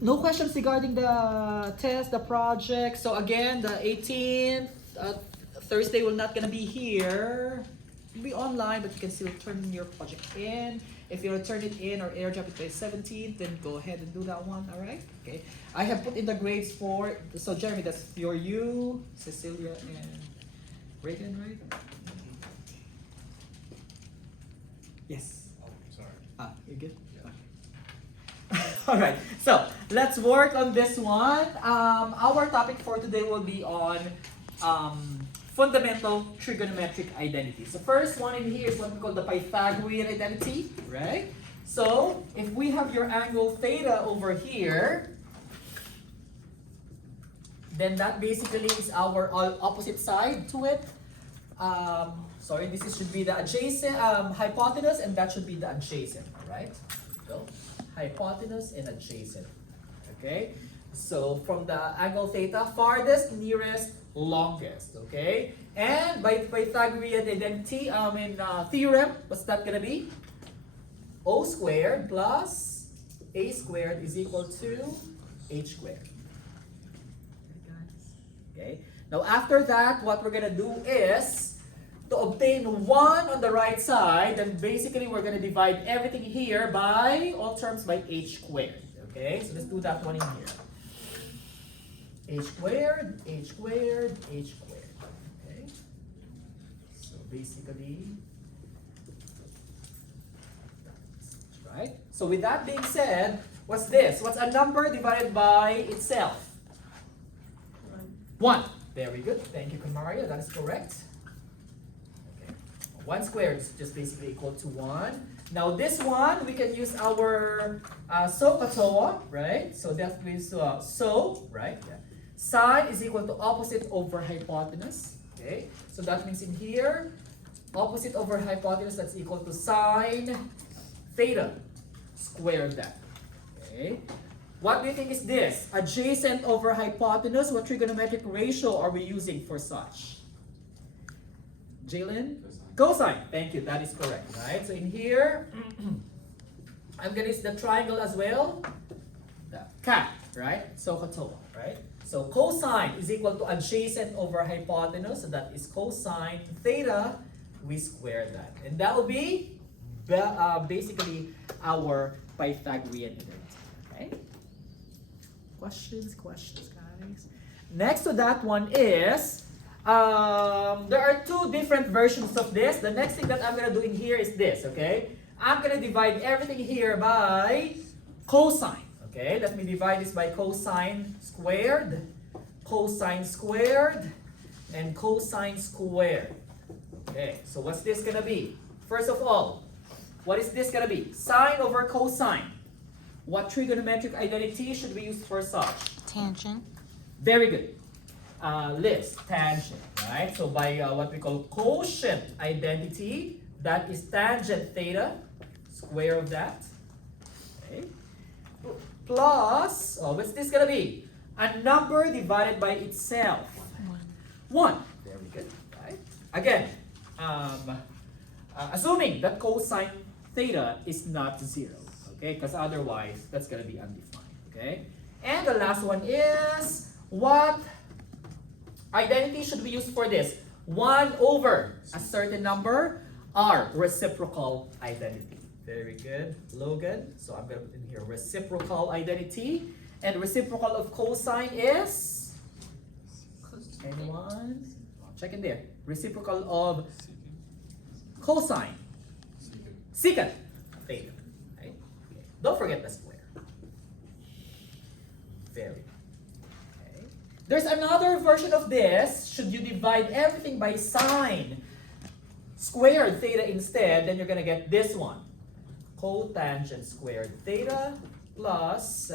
No questions regarding the test, the project. So again, the 18th, Thursday will not gonna be here. It'll be online, but you can still turn your project in. If you return it in or airdrop it by 17th, then go ahead and do that one. All right. Okay. I have put in the grades for. So Jeremy, that's for you, Cecilia, and Reagan, right? Yes. Oh, sorry. You're good. Yeah. All right, so let's work on this one. Our topic for today will be on fundamental trigonometric identities. The first one in here is what we call the Pythagorean identity, right? So if we have your angle theta over here, then that basically is our opposite side to it. Sorry, should be the adjacent hypotenuse, and that should be the adjacent, all right? So hypotenuse and adjacent. Okay, so from the angle theta, farthest, nearest, longest. Okay, and by Pythagorean identity, theorem, what's that gonna be? O squared plus a squared is equal to h squared. Okay, now after that, what we're gonna do is to obtain 1 on the right side, then basically we're going to divide everything here by all terms by h squared. Okay, so let's do that one in here. H squared, h squared, h squared. Okay, so basically, that's right. So with that being said, what's this? What's a number divided by itself? 1. Very good. Thank you, Kamaria. That is correct. 1 squared is just basically equal to 1. Now this one, we can use our SOHCAHTOA, right? So that means right? Yeah. Sine is equal to opposite over hypotenuse. Okay. So that means in here, opposite over hypotenuse, that's equal to sine theta. Square that. Okay. What do you think is this? Adjacent over hypotenuse. What trigonometric ratio are we using for such? Jalen? Cosine. Thank you. That is correct. Right. So in here, I'm gonna use the triangle as well. The cat. Right. So SOHCAHTOA. Right. So cosine is equal to adjacent over hypotenuse. So that is cosine theta. We square that, and that will be basically our Pythagorean identity. Okay. Questions, guys. Next to that one is. There are 2 different versions of this. The next thing that I'm going to do in here is this, okay? I'm going to divide everything here by cosine, okay? Let me divide this by cosine squared, and cosine squared. Okay, so what's this going to be? First of all, what is this going to be? Sine over cosine. What trigonometric identity should we use for such? Tangent. Very good. Liz, tangent, right? So by what we call quotient identity, that is tangent theta, square of that. Okay. Plus, what's this gonna be? A number divided by itself. 1. Very good, right? Again, assuming that cosine theta is not 0, okay? Because otherwise, that's gonna be undefined, okay? And the last one is what identity should we use for this? 1 over a certain number, R, reciprocal identity. Very good, Logan. So I'm going to put in here reciprocal identity. And reciprocal of cosine is? Anyone? Check in there. Reciprocal of cosine. Secant theta. Right? Okay. Don't forget the square. Very good. There's another version of this. Should you divide everything by sine squared theta instead, then you're going to get this one. Cotangent squared theta plus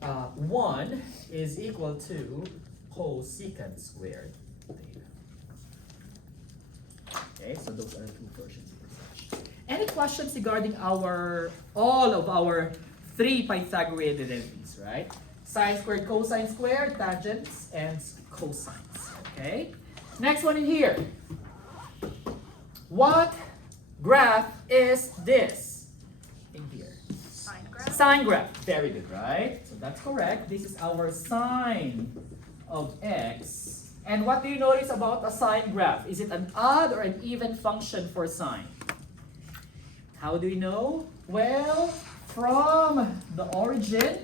1 is equal to cosecant squared theta. Okay, so those are the 2 versions for such. Any questions regarding all of our 3 Pythagorean identities, right? Sine squared, cosine squared, tangents, and cosines. Okay? Next one in here. What graph is this? In here. Sine graph. Very good, right? So that's correct. This is our sine of x. And what do you notice about a sine graph? Is it an odd or an even function for sine? How do you know? Well, from the origin,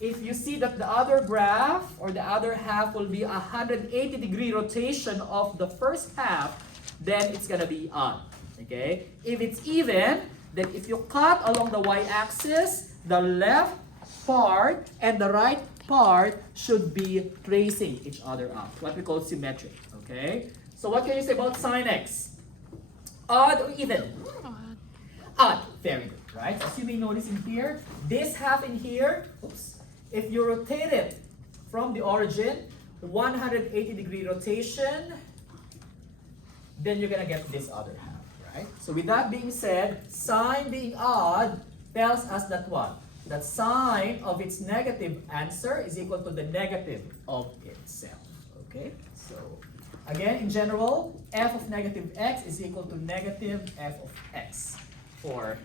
if you see that the other graph or the other half will be 180-degree rotation of the first half, then it's gonna be odd. Okay? If it's even, then if you cut along the y-axis, the left part and the right part should be tracing each other out. What we call symmetric. Okay? So what can you say about sine x? Odd or even? Odd. Very good. Right? As you may notice in here, this half in here, oops, if you rotate it from the origin, 180-degree rotation, then you're gonna get this other half, right? So with that being said, sine being odd tells us that what? That sine of its negative answer is equal to the negative of itself, okay? So again, in general, f of negative x is equal to negative f of x for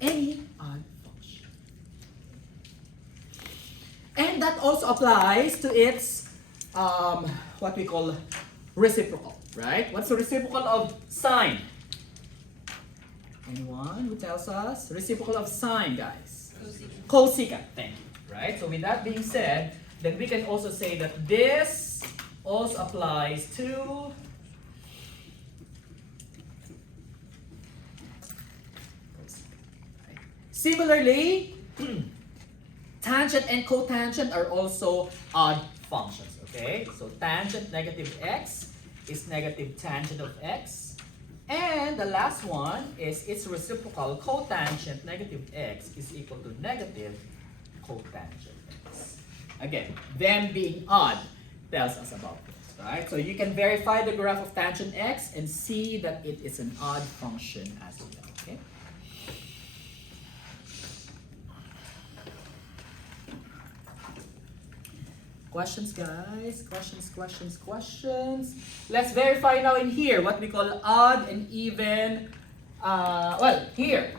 any odd function. And that also applies to its what we call reciprocal, right? What's the reciprocal of sine? Anyone who tells us? Reciprocal of sine, guys? Cosecant. Thank you. Right? So with that being said, then we can also say that this also applies to similarly, tangent and cotangent are also odd functions, okay? So tangent negative x is negative tangent of x. And the last one is its reciprocal, cotangent negative x is equal to negative cotangent x. Again, them being odd tells us about this, right? So you can verify the graph of tangent x and see that it is an odd function as well, okay? Questions, guys? Questions? Let's verify now in here what we call odd and even. Well, here.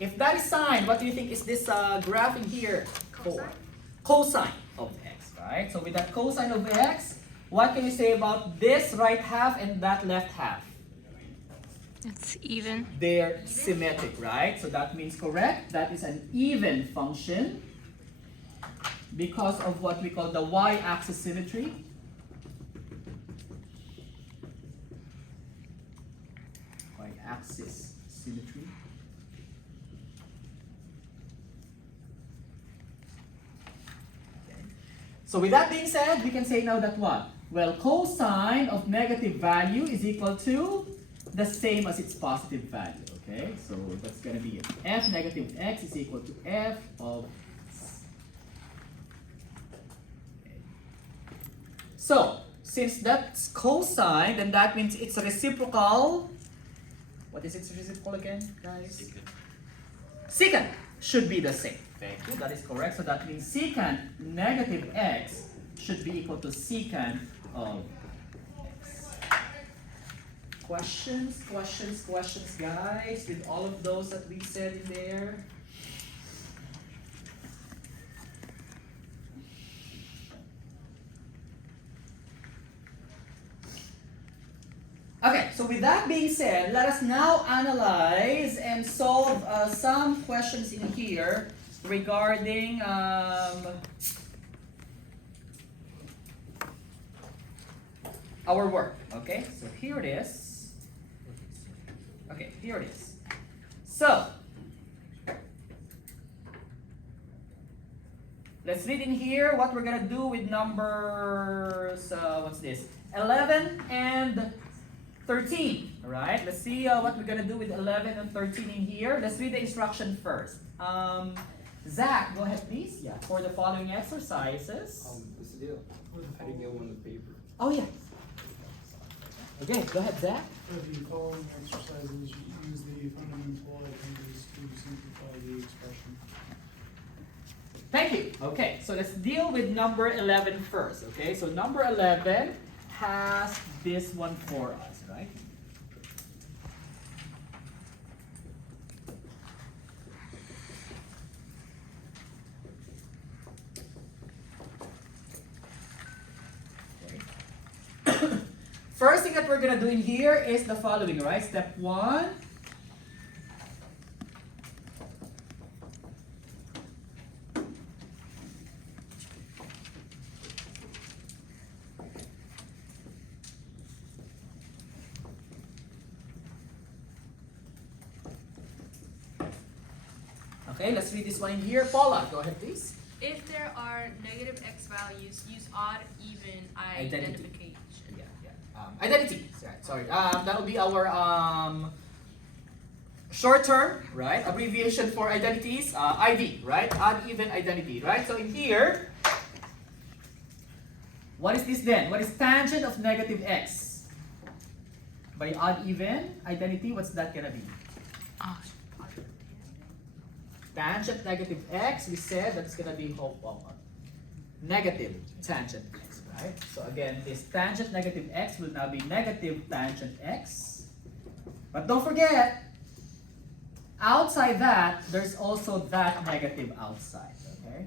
If that is sine, what do you think is this graph in here for? Cosine of x, right? So with that cosine of x, what can you say about this right half and that left half? It's even. They're symmetric, right? So that means correct. That is an even function, because of what we call the y-axis symmetry. Y-axis symmetry. Okay. So with that being said, we can say now that what? Well, cosine of negative value is equal to the same as its positive value. Okay, so that's going to be it. F negative x is equal to f of. So, since that's cosine, then that means it's reciprocal. What is its reciprocal again, guys? Secant should be the same. Thank you, that is correct. So that means secant negative x should be equal to secant of x. Questions, guys, with all of those that we said in there? Okay, so with that being said, let us now analyze and solve some questions in here regarding our work. Okay, so here it is. Okay, here it is. So, let's read in here what we're going to do with numbers, what's this? 11 and 13, all right? Let's see what we're gonna do with 11 and 13 in here. Let's read the instruction first. Zach, go ahead, please. Yeah, for the following exercises. What's the deal? I didn't get one of the paper. Oh, yeah. Okay, go ahead, Zach. For the following exercises, you use the fundamental ideas to simplify the expression. Thank you. Okay, so let's deal with number 11 first. Okay, so number 11 has this one for us, right? First thing that we're gonna do in here is the following, right? Step 1. Okay, let's read this one in here. Paula, go ahead please. If there are negative x values, use odd, even identification. Identity. Sorry. That will be our short term, right? Abbreviation for identities. ID, right? Odd, even identity, right? So in here, what is this then? What is tangent of negative x? By odd, even identity, what's that gonna be? Tangent negative x, we said that's gonna be negative tangent x, right? So again, this tangent negative x will now be negative tangent x. But don't forget, outside that, there's also that negative outside, okay?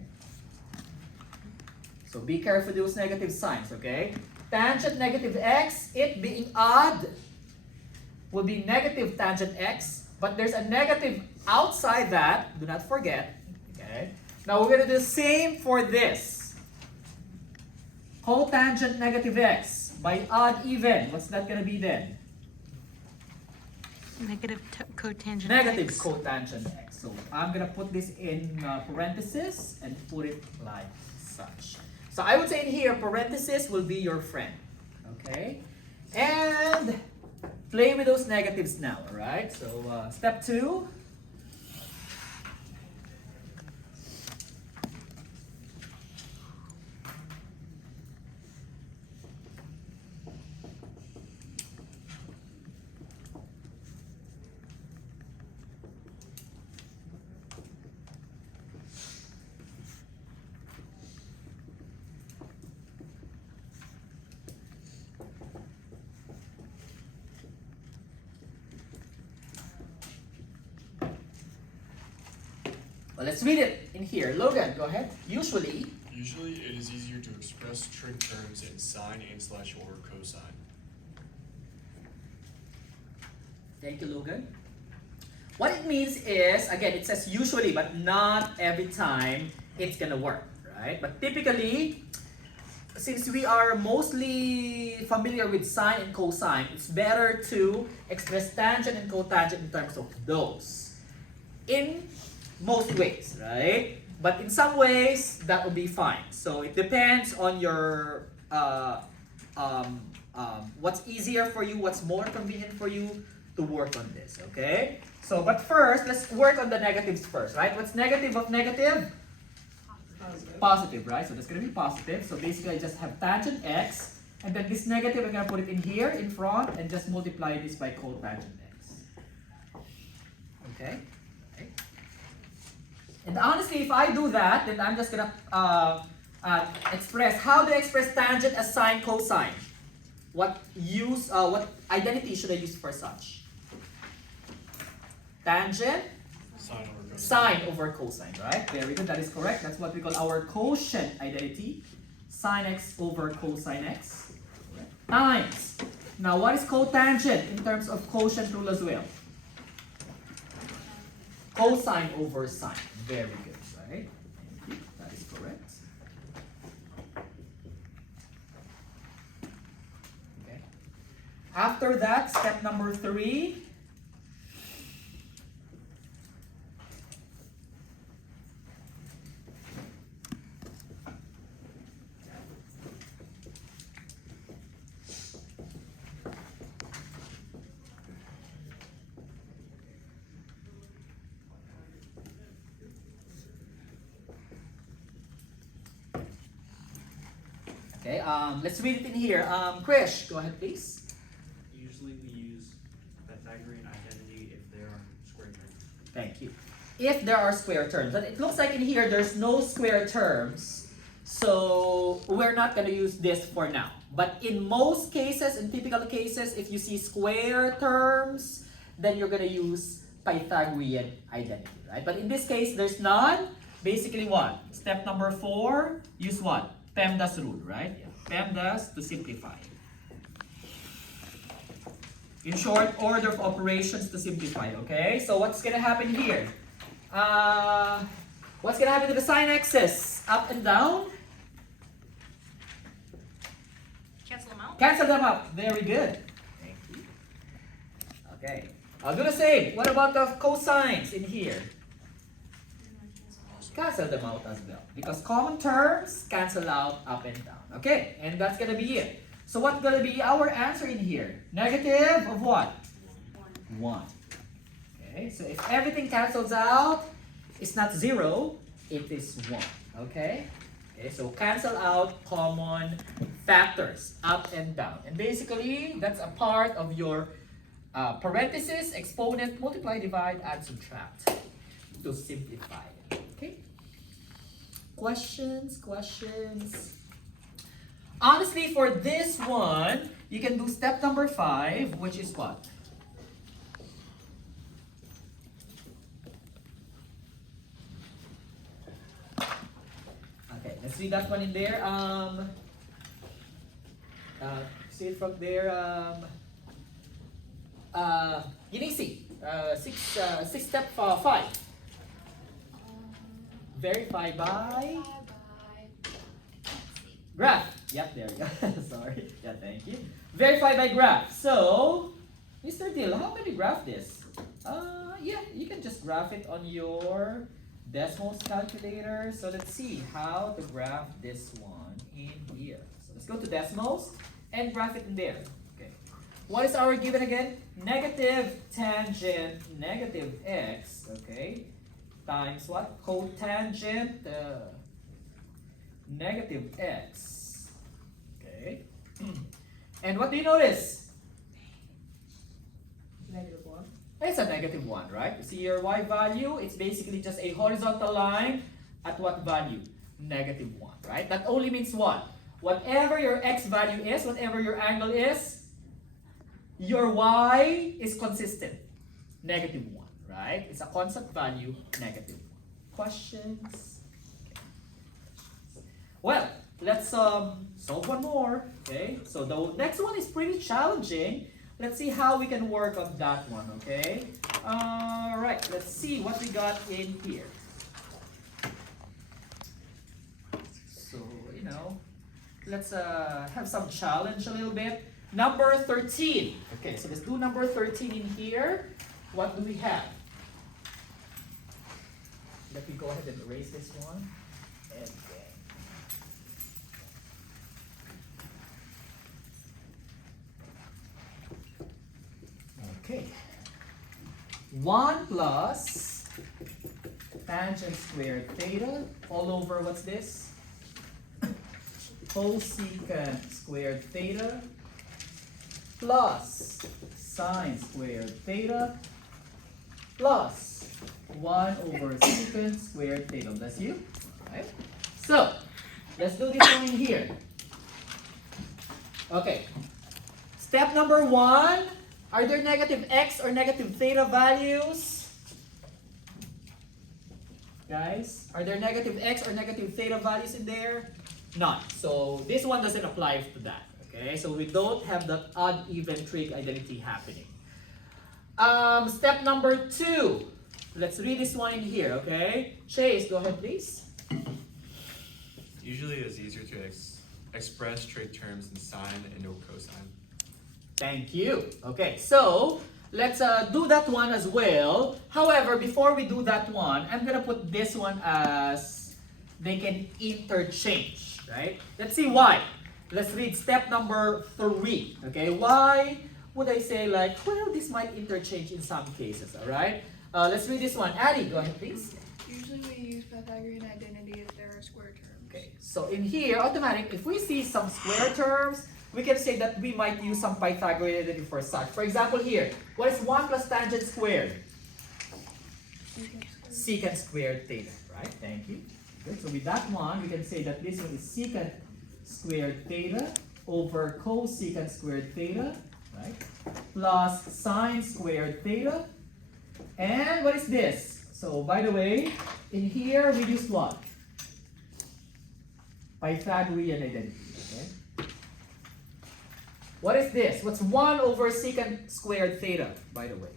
So be careful with those negative signs, okay? Tangent negative x, it being odd, will be negative tangent x. But there's a negative outside that, do not forget, okay? Now we're going to do the same for this. Cotangent negative x by odd even, what's that going to be then? Negative cotangent Negative x. cotangent x. So I'm going to put this in parentheses and put it like such. So I would say in here, parentheses will be your friend, okay? And play with those negatives now, alright? So step 2. Well, let's read it in here. Logan, go ahead. Usually, it is easier to express trig terms in sine, and/slash, or cosine. thank you, Logan. What it means is, again, it says usually, but not every time it's gonna work, right? But typically, since we are mostly familiar with sine and cosine, it's better to express tangent and cotangent in terms of those. In most ways, right? But in some ways, that will be fine. So it depends on your what's easier for you, what's more convenient for you to work on this, okay? So, but first, let's work on the negatives first, right? What's negative of negative? Positive, right? So that's gonna be positive. So basically, I just have tangent x, and then this negative, I'm gonna put it in here, in front, and just multiply this by cotangent x. Okay? And honestly, if I do that, then I'm just gonna express. How do I express tangent as sine, cosine? What identity should I use for such? Tangent, sine over cosine, right? Very good. That is correct. That's what we call our quotient identity. Sine x over cosine x. Times. Now, what is cotangent in terms of quotient rule as well? Cosine over sine. Very good, right? That is correct. Okay. After that, step number 3. Okay, let's read it in here. Krish, go ahead, please. Usually we use Pythagorean identity if there are square terms. Thank you. If there are square terms. But it looks like in here there's no square terms, so we're not going to use this for now. But in most cases, in typical cases, if you see square terms, then you're going to use Pythagorean identity, right? But in this case, there's none. Basically what? Step number 4, use what? PEMDAS rule, right? PEMDAS to simplify. In short, order of operations to simplify, okay? So what's gonna happen here? What's gonna happen to the sine axis? Up and down? Cancel them out. Cancel them out. Very good. Thank you. Okay. I'll do the same. What about the cosines in here? Cancel them out as well. Because common terms cancel out up and down. Okay, and that's gonna be it. So what's gonna be our answer in here? Negative of what? 1. Okay, so if everything cancels out, it's not 0, it is 1. Okay? Okay, so cancel out common factors up and down. And basically, that's a part of your parenthesis, exponent, multiply, divide, add, subtract to simplify it. Okay? Questions? Honestly, for this one, you can do step number 5, which is what? Okay, let's read that one in there. See it from there. You need see. 6 step 5. Verify by graph. Yep, there we go. Sorry. Yeah, thank you. Verify by graph. So, Mr. Dill, how can you graph this? Yeah, you can just graph it on your Desmos calculator. So let's see how to graph this one in here. So let's go to Desmos and graph it in there. Okay. What is our given again? Negative tangent negative x. Okay. Times what? Cotangent negative x. Okay. And what do you notice? Negative 1. It's a negative 1, right? You see your y value, it's basically just a horizontal line at what value? Negative 1, right? That only means what? Whatever your x value is, whatever your angle is, your y is consistent. Negative 1, right? It's a constant value, negative 1. Questions? Well, let's solve one more. Okay, so the next one is pretty challenging. Let's see how we can work on that one. Okay, alright, let's see what we got in here. So, you know, let's have some challenge a little bit. Number 13. Okay, so let's do number 13 in here. What do we have? Let me go ahead and erase this one. And okay. 1 plus tangent squared theta all over what's this? Cosecant squared theta plus sine squared theta plus 1 over secant squared theta. Bless you. Alright. So, let's do this one in here. Okay. Step number 1. Are there negative x or negative theta values? Guys, are there negative x or negative theta values in there? None. So this one doesn't apply to that. Okay, so we don't have that odd-even trig identity happening. Step number 2. Let's read this one in here. Okay, Chase, go ahead, please. Usually it's easier to express trig terms in sine and no cosine. Thank you. Okay, so let's do that one as well. However, before we do that one, I'm gonna put this one as they can interchange, right? Let's see why. Let's read step number 3. Okay, why would I say like, well, this might interchange in some cases, all right? Let's read this one. Addie, go ahead, please. Usually we use Pythagorean identity if there are square terms. Okay, so in here, automatic, if we see some square terms, we can say that we might use some Pythagorean identity for such. For example here, what is 1 plus tangent squared? Secant squared theta, right? Thank you. Good. So with that one, we can say that this one is secant squared theta over cosecant squared theta, right? Plus sine squared theta. And what is this? So by the way, in here we use what? Pythagorean identity, okay? What is this? What's 1 over secant squared theta, by the way?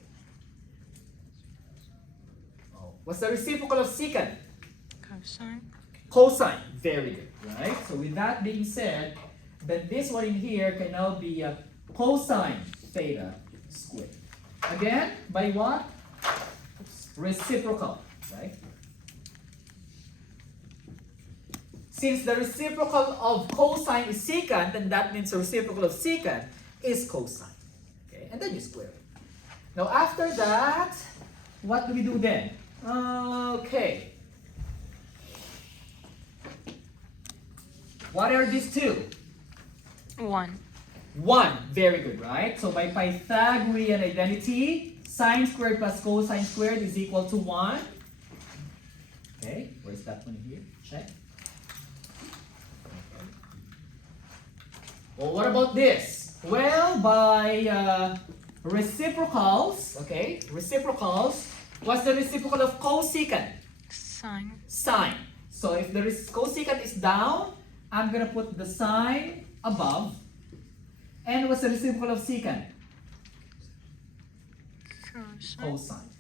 Oh, what's the reciprocal of secant? Cosine. Cosine. Very good, right? So with that being said, then this one in here can now be a cosine theta squared. Again, by what? Reciprocal, right? Since the reciprocal of cosine is secant, then that means the reciprocal of secant is cosine. Okay, and then you square it. Now after that, what do we do then? Okay. What are these two? 1. 1. Very good, right? So by Pythagorean identity, sine squared plus cosine squared is equal to 1. Okay, where's that one here? Check. Okay. Well, what about this? Well, by reciprocals, okay, reciprocals, what's the reciprocal of cosecant? Sine. Sine. So if the cosecant is down, I'm going to put the sine above. And what's the reciprocal of secant? Cosine. Cosine.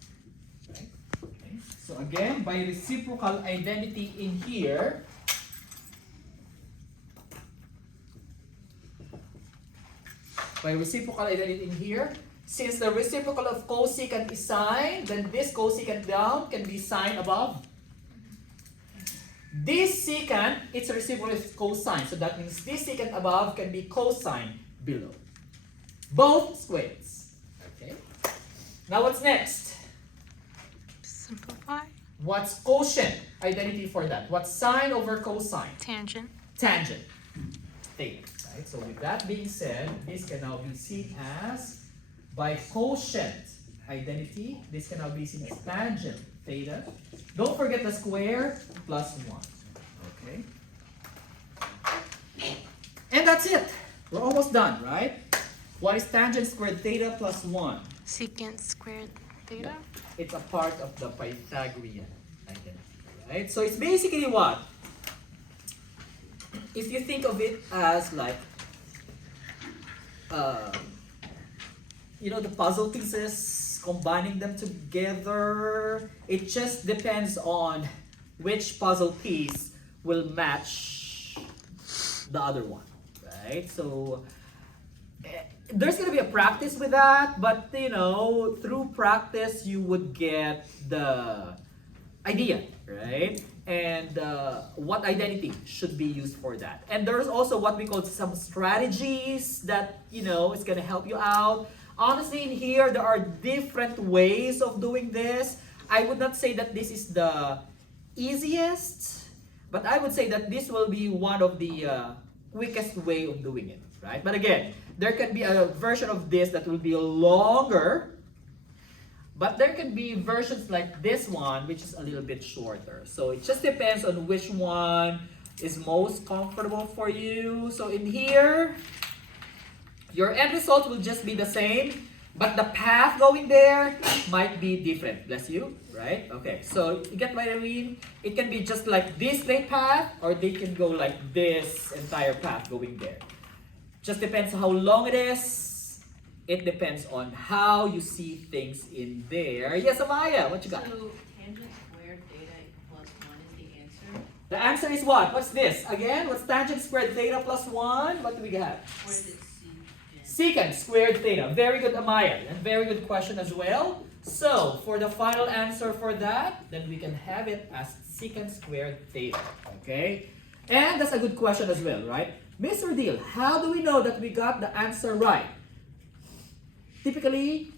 Right? Okay. So again, by reciprocal identity in here, since the reciprocal of cosecant is sine, then this cosecant down can be sine above. This secant, its reciprocal is cosine, so that means this secant above can be cosine below. Both squares. Okay. Now what's next? Simplify. What's quotient identity for that? What's sine over cosine? Tangent. Tangent. Theta. Right? So with that being said, this can now be seen as, by quotient identity, this can now be seen as tangent theta. Don't forget the square plus 1. Okay. And that's it. We're almost done, right? What is tangent squared theta plus 1? Secant squared theta. It's a part of the Pythagorean identity, right? So it's basically what? If you think of it as like, the puzzle pieces, combining them together, it just depends on which puzzle piece will match the other one, right? So there's gonna be a practice with that, but through practice you would get the idea, right? And what identity should be used for that. And there's also what we call some strategies that is gonna help you out. Honestly, in here there are different ways of doing this. I would not say that this is the easiest, but I would say that this will be one of the quickest way of doing it, right? But again, there can be a version of this that will be longer, but there can be versions like this one which is a little bit shorter. So it just depends on which one is most comfortable for you. So in here, your end result will just be the same, but the path going there might be different. Bless you, right? Okay, so you get what I mean? It can be just like this straight path, or they can go like this entire path going there. Just depends how long it is. It depends on how you see things in there. Yes, Amaya, what you got? So tangent squared theta plus 1 is the answer. The answer is what? What's this? Again, what's tangent squared theta plus 1? What do we have? Or is it secant? Secant squared theta. Very good, Amaya. And very good question as well. So, for the final answer for that, then we can have it as secant squared theta. Okay? And that's a good question as well, right? Mr. Deal, how do we know that we got the answer right? Typically,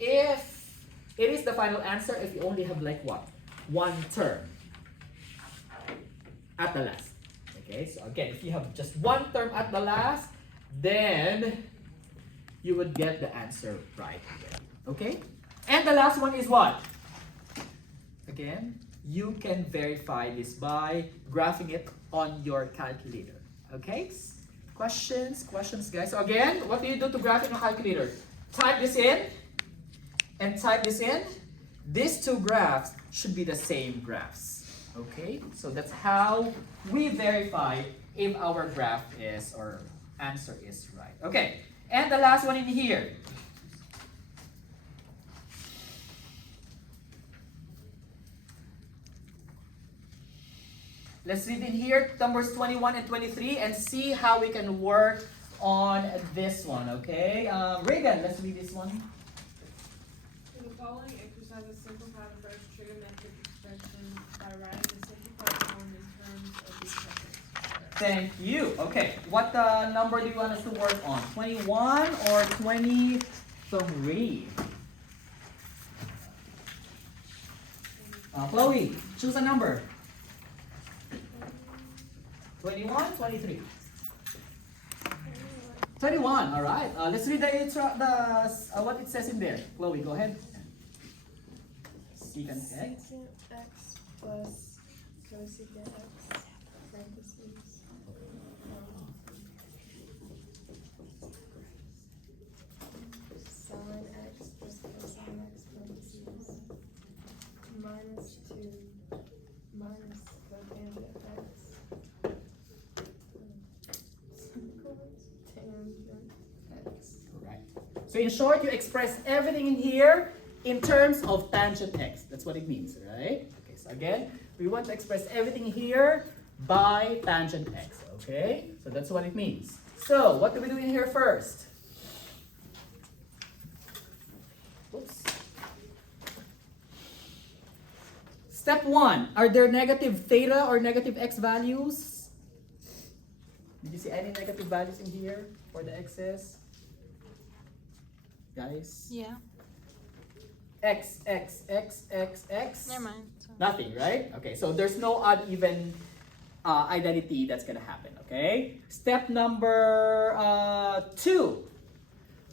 if it is the final answer, if you only have like what? One term at the last. Okay, so again, if you have just one term at the last, then you would get the answer right again. Okay? And the last one is what? Again, you can verify this by graphing it on your calculator. Okay? Questions, guys? So again, what do you do to graph in your calculator? Type this in and type this in. These two graphs should be the same graphs. Okay? So that's how we verify if our graph is or answer is right. Okay. And the last one in here. Let's read in here numbers 21 and 23 and see how we can work on this one, okay? Reagan, let's read this one. In the following exercises, simplify the first trigonometric expression by writing the simplified form in terms of these methods. Thank you. Okay, what number do you want us to work on? 21 or 23? Chloe, choose a number. 21, 23. 21, all right. Let's read what it says in there. Chloe, go ahead. Secant x. Secant x plus cosecant x parentheses. Sin x plus cosine x parentheses. Minus 2 minus cotangent x. Tangent x. Correct. So in short, you express everything in here in terms of tangent x. That's what it means, right? Okay, so again, we want to express everything here by tangent x, okay? So that's what it means. So what do we do in here first? Oops. Step 1, are there negative theta or negative x values? Did you see any negative values in here for the x's? Guys? Yeah. X, X, X, X, X. Never mind. Nothing, right? Okay, so there's no odd even identity that's gonna happen, okay? Step number 2.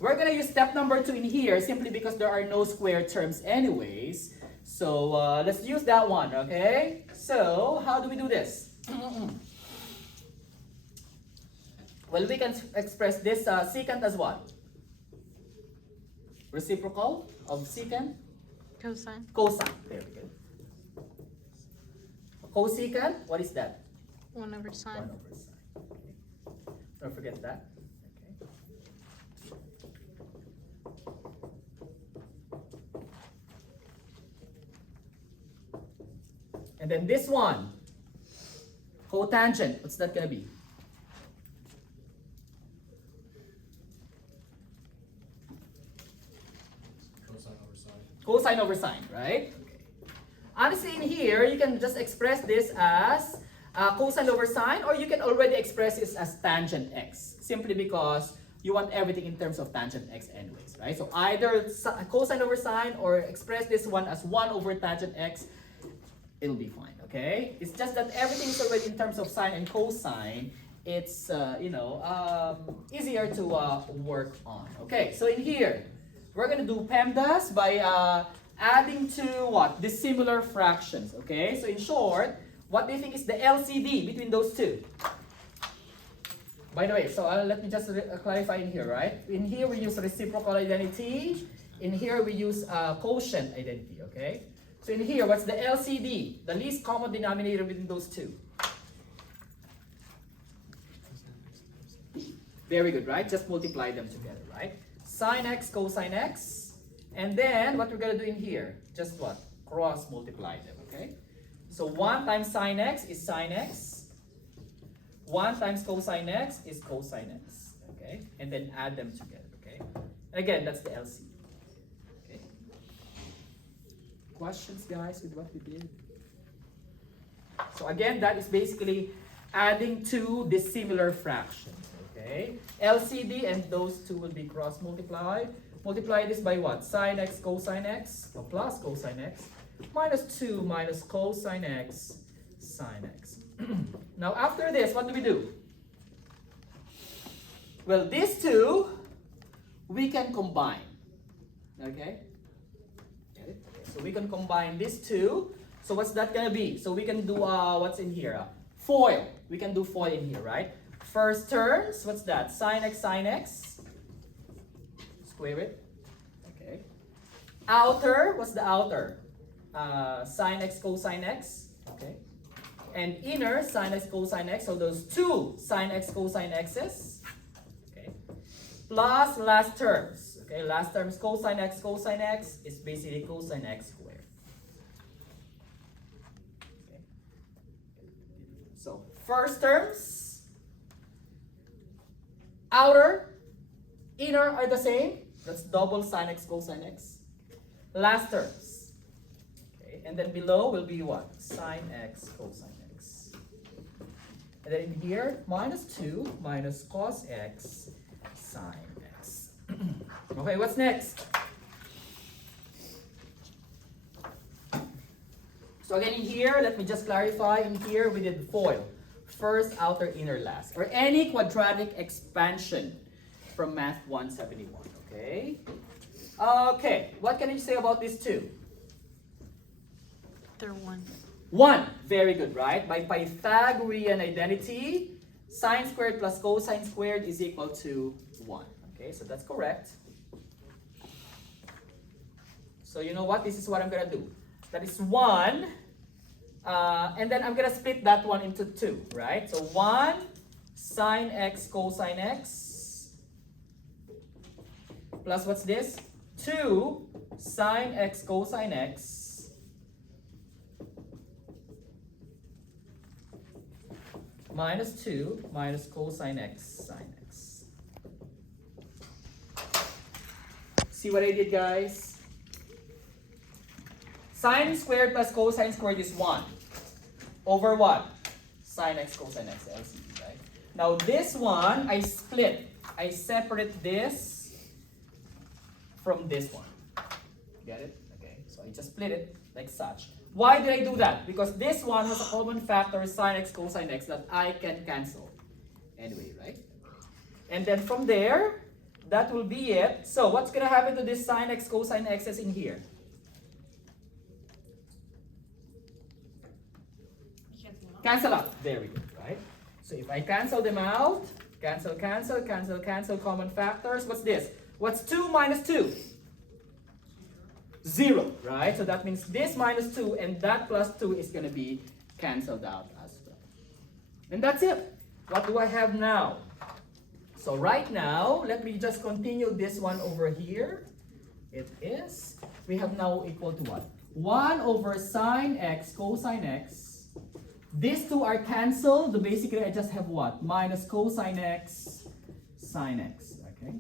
We're gonna use step number 2 in here simply because there are no square terms anyways. So let's use that one, okay? So how do we do this? Well, we can express this secant as what? Reciprocal of secant? Cosine. Cosine. There we go. Cosecant, what is that? 1 over sine. 1 over sine. Okay. Don't forget that. Okay. And then this one, cotangent, what's that gonna be? Cosine over sine, right? Okay. Honestly, in here, you can just express this as cosine over sine, or you can already express this as tangent x, simply because you want everything in terms of tangent x anyways, right? So either cosine over sine or express this one as 1 over tangent x, it'll be fine, okay? It's just that everything is already in terms of sine and cosine. It's, easier to work on. Okay, so in here, we're going to do PEMDAS by adding to what? Dissimilar fractions, okay? So in short, what do you think is the LCD between those two? By the way, so let me just clarify in here, right? In here we use reciprocal identity. In here we use quotient identity, okay? So in here, what's the LCD? The least common denominator between those two. Very good, right? Just multiply them together, right? Sine x, cosine x. And then what we're going to do in here, just what? Cross multiply them, okay? So 1 times sine x is sine x. 1 times cosine x is cosine x, okay? And then add them together, okay? And again, that's the LCD. Okay? Questions, guys, with what we did? So again, that is basically adding two dissimilar fractions. Okay, LCD and those two will be cross multiplied. Multiply this by what? Sine x cosine x, or plus cosine x, minus 2 minus cosine x sine x. Now after this, what do we do? Well, these two we can combine. Okay? Get it? Okay. So we can combine these two. So what's that gonna be? So we can do what's in here? Foil. We can do foil in here, right? First terms, what's that? Sine x, square it. Okay. Outer, what's the outer? Sine x cosine x. Okay. And inner, sine x cosine x. So those two sine x cosine x's. Okay. plus last terms. Okay, last terms cosine x is basically cosine x squared. Okay. So first terms, outer, inner are the same. That's double sine x cosine x. Last terms. Okay, and then below will be what? Sine x cosine x. And then in here, minus 2 minus cos x sine x. Okay, what's next? So again in here, let me just clarify. In here, we did FOIL. First, outer, inner, last. Or any quadratic expansion from Math 171. Okay? Okay, what can you say about these two? They're one. 1. Very good, right? By Pythagorean identity, sine squared plus cosine squared is equal to 1. Okay, so that's correct. So you know what? This is what I'm going to do. That is 1. And then I'm going to split that one into 2, right? So 1 sine x cosine x plus what's this? 2 sine x cosine x minus 2 minus cosine x sine x. See what I did, guys? Sine squared plus cosine squared is 1 over what? Sine x cosine x LCD, right? Now this one, I split. I separate this from this one. Get it? Okay, so I just split it like such. Why did I do that? Because this one has a common factor sine x cosine x that I can cancel. Anyway, right? And then from there, that will be it. So what's going to happen to this sine x cosine x's in here? Cancel out. Very good, right? So if I cancel them out, cancel, common factors. What's this? What's 2 minus 2? 0, right? So that means this minus 2 and that plus 2 is going to be canceled out as well. And that's it. What do I have now? So right now, let me just continue this one over here. It is, we have now equal to what? 1 over sine x cosine x. These two are cancelled. So basically, I just have what? Minus cosine x sine x. Okay.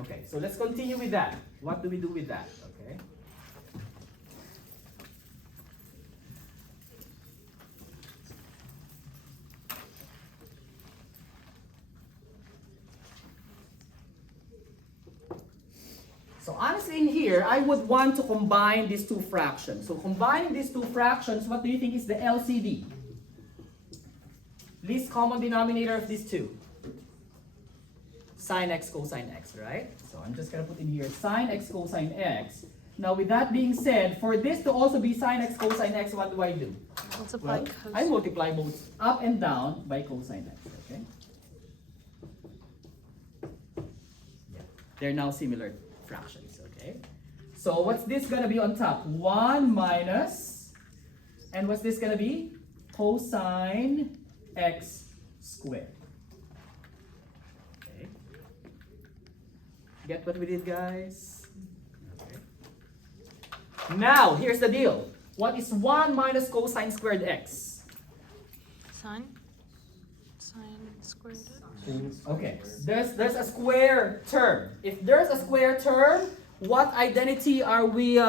Okay, so let's continue with that. What do we do with that? Okay. So honestly in here, I would want to combine these two fractions. So combining these two fractions, what do you think is the LCD? Least common denominator of these two. Sine x cosine x, right? So I'm just going to put in here sine x cosine x. Now with that being said, for this to also be sine x cosine x, what do I do? Multiply Well, cos. I multiply both up and down by cosine x, okay? Yeah, they're now similar fractions, okay? So what's this going to be on top? 1 minus, and what's this going to be? Cosine x squared. Okay. Get what we did, guys? Okay. Now, here's the deal. What is 1 minus cosine squared x? Sine. Sine squared. Okay, there's a square term. If there's a square term, what identity are we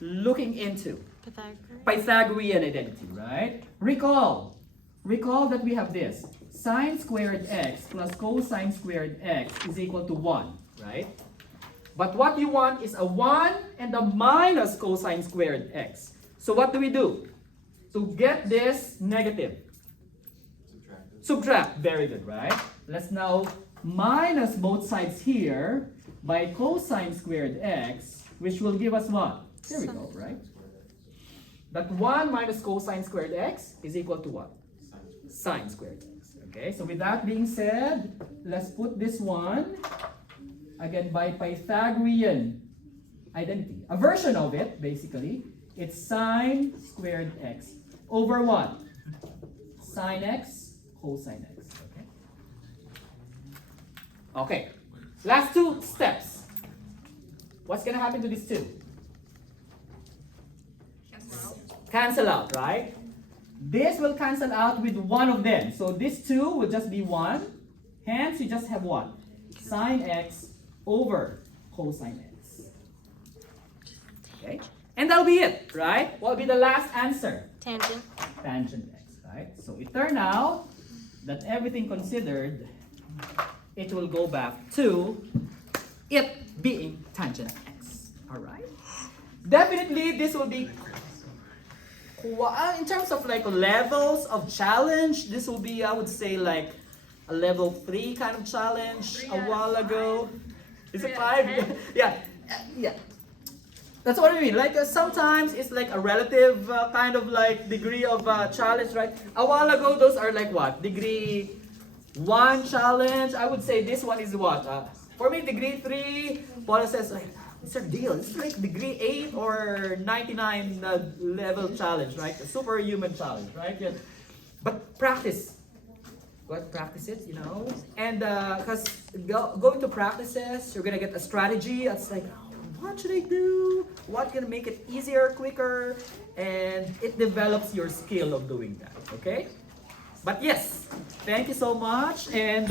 looking into? Pythagorean. Pythagorean identity, right? Recall that we have this. Sine squared x plus cosine squared x is equal to 1, right? But what you want is a 1 and a minus cosine squared x. So what do we do? To get this negative, subtract. Very good, right? Let's now minus both sides here by cosine squared x, which will give us what? There we go, right? That 1 minus cosine squared x is equal to what? Sine squared x. Okay, so with that being said, let's put this one, again, by Pythagorean identity. A version of it, basically, it's sine squared x over what? Sine x cosine x. Okay. Okay, last two steps. What's gonna happen to these two? Cancel out, right? This will cancel out with one of them. So this 2 will just be 1. Hence, you just have what? Sine x over cosine x. Okay? And that'll be it, right? What will be the last answer? Tangent. Tangent x, right? So it turned out that everything considered, it will go back to it being tangent x. Alright? Definitely, this will be in terms of like levels of challenge, this will be, I would say, like a level 3 kind of challenge a while ago. Is it 5? Yeah, yeah. That's what I mean. Like sometimes it's like a relative kind of like degree of challenge, right? A while ago, those are like what? Degree 1 challenge. I would say this one is what? For me, degree 3. Paula says like, it's a deal. It's like degree 8 or 99 level challenge, right? A superhuman challenge, right? Yeah. But practice. But practice it, you know. And because going to practices, you're gonna get a strategy. It's like, what should I do? What's gonna make it easier, quicker, and it develops your skill of doing that. Okay. But yes, thank you so much, and